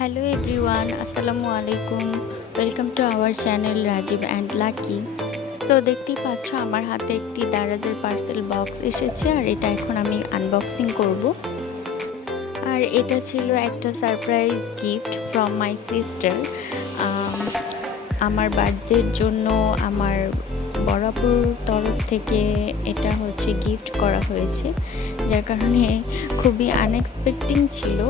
Hello everyone, Assalamu alaikum. Welcome to our channel Rajiv and Lucky. So দেখতেই পাচ্ছ আমার হাতে একটি দারাজের পার্সেল বক্স এসেছে আর এটা এখন আমি আনবক্সিং করব। আর এটা ছিল একটা surprise gift from my sister. আমার বার্থডের জন্য আমার বড়াপুর তরফ থেকে এটা হচ্ছে গিফট করা হয়েছে, যার কারণে খুবই আনএক্সপেক্টিং ছিল।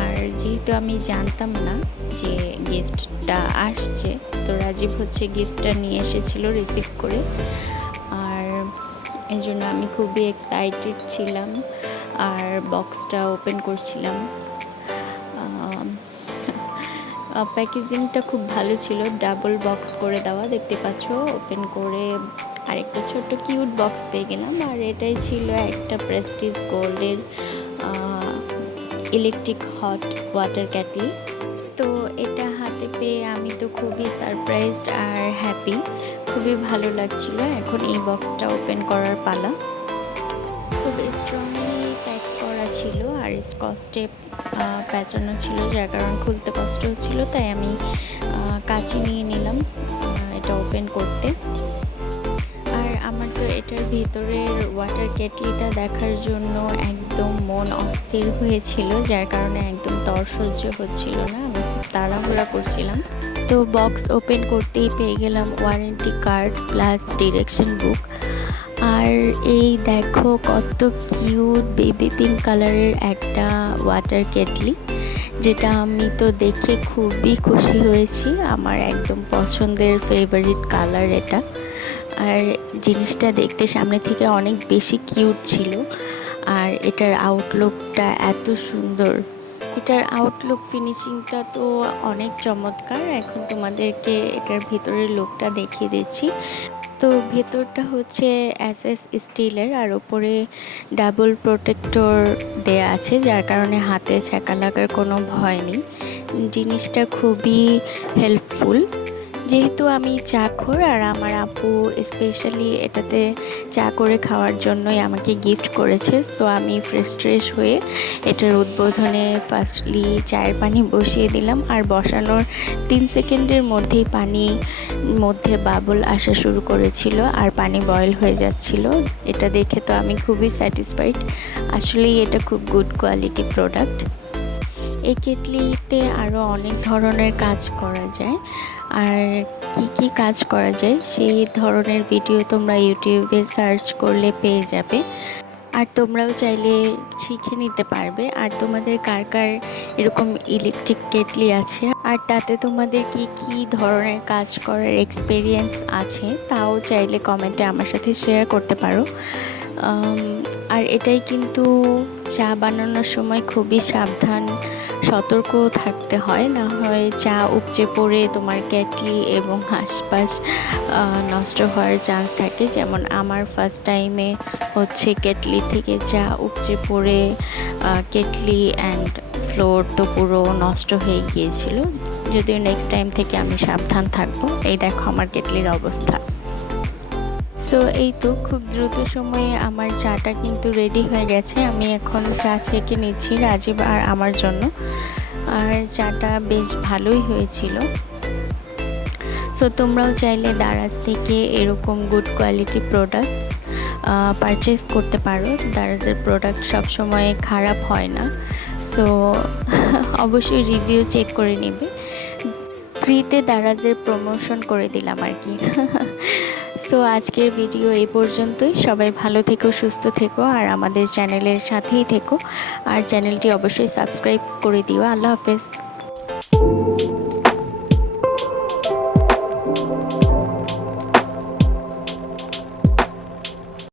আর যেহেতু আমি জানতাম না যে গিফটটা আসছে, তো রাজীব হচ্ছে গিফটটা নিয়ে এসেছিল রিসিভ করে। আর এই জন্য আমি খুবই এক্সাইটেড ছিলাম আর বক্সটা ওপেন করছিলাম। প্যাকেজিংটা খুব ভালো ছিল, ডাবল বক্স করে দেওয়া, দেখতে পাচ্ছ। ওপেন করে আরেকটা ছোট্ট কিউট বক্স পেয়ে গেলাম। আর এটাই ছিল একটা প্রেস্টিজ গোল্ডের ইলেকট্রিক হট ওয়াটার ক্যাটল। তো এটা হাতে পেয়ে আমি তো খুবই সারপ্রাইজড আর হ্যাপি, খুবই ভালো লাগছিল। এখন এই বক্সটা ওপেন করার পালা। খুব স্ট্রংলি প্যাক করা ছিল আর স্কচ টেপ প্যাঁচানো ছিল, যার কারণে খুলতে কষ্ট হচ্ছিল, তাই আমি কাঁচি নিয়ে নিলাম এটা ওপেন করতে। আর আমার তো এটার ভিতরের ওয়াটার কেটলিটা দেখার জন্য একদম মন অস্থির হয়েছিল, যার কারণে একদম তর সহ্য হচ্ছিল না, আমি খুব তাড়াহুড়া করছিলাম। তো বক্স ওপেন করতেই পেয়ে গেলাম ওয়ারেন্টি কার্ড প্লাস ডিরেকশন বুক। আর এই দেখো কত কিউট বেবি পিঙ্ক কালারের একটা ওয়াটার কেটলি, যেটা আমি তো দেখে খুবই খুশি হয়েছি। আমার একদম পছন্দের ফেভারিট কালার এটা। আর জিনিসটা দেখতে সামনে থেকে অনেক বেশি কিউট ছিল। আর এটার আউটলুকটা এত সুন্দর, এটার আউটলুক ফিনিশিংটা তো অনেক চমৎকার। এখন তোমাদেরকে এটার ভিতরের লুকটা দেখিয়ে দিচ্ছি। তো ভেতরটা হচ্ছে এসএস স্টিলের আর ওপরে ডাবল প্রোটেক্টর দেয়া আছে, যার কারণে হাতে ছ্যাঁকা লাগার কোনো ভয় নেই। জিনিসটা খুবই হেল্পফুল। যেহেতু আমি চাখোর আর আমার আপু স্পেশালি এটাতে চা করে খাওয়ার জন্যই আমাকে গিফট করেছে, সো আমি ফ্রেশ হয়ে এটার উদ্বোধনে ফার্স্টলি চায়ের পানি বসিয়ে দিলাম। আর বসানোর 3 সেকেন্ডের মধ্যেই পানির মধ্যে বাবল আসা শুরু করেছিল আর পানি বয়েল হয়ে যাচ্ছিল। এটা দেখে তো আমি খুবই স্যাটিসফাইড। আসলেই এটা খুব গুড কোয়ালিটি প্রোডাক্ট। এই কেটলিতে আরও অনেক ধরনের কাজ করা যায়, আর কি কাজ করা যায় সেই ধরনের ভিডিও তোমরা ইউটিউবে সার্চ করলে পেয়ে যাবে। আর তোমরাও চাইলে শিখে নিতে পারবে। আর তোমাদের কার কার এরকম ইলেকট্রিক কেটলি আছে আর তাতে তোমাদের কি ধরনের কাজ করার এক্সপিরিয়েন্স আছে, তাও চাইলে কমেন্টে আমার সাথে শেয়ার করতে পারো। আর এটাই কিন্তু চা বানানোর সময় খুবই সাবধান সতর্ক থাকতে হয়, না হয় চা উপচে পড়ে তোমার কেটলি এবং আশপাশ নষ্ট হওয়ার চান্স থাকে। যেমন আমার ফার্স্ট টাইমে হচ্ছে কেটলি থেকে চা উপচে পড়ে কেটলি অ্যান্ড ফ্লোর তো পুরো নষ্ট হয়ে গিয়েছিল। যদিও নেক্সট টাইম থেকে আমি সাবধান থাকবো। এই দেখো আমার কেটলির অবস্থা। সো এই তো খুব দ্রুত সময়ে আমার চাটা কিন্তু রেডি হয়ে গেছে। আমি এখন চা ছেঁকে নিচ্ছি রাজীব আর আমার জন্য। আর চাটা বেশ ভালোই হয়েছিল। সো তোমরাও চাইলে দারাজ থেকে এরকম গুড কোয়ালিটি প্রোডাক্টস পারচেস করতে পারো। দারাজের প্রোডাক্ট সবসময় খারাপ হয় না, সো অবশ্যই রিভিউ চেক করে নেবে। ফ্রিতে দারাজের প্রমোশন করে দিলাম আর কি। সো আজকের ভিডিও এই পর্যন্তই। সবাই ভালো থেকো, সুস্থ থেকো আর আমাদের চ্যানেলের সাথেই থেকো। আর চ্যানেলটি অবশ্যই সাবস্ক্রাইব করে দিও। আল্লাহ হাফেজ।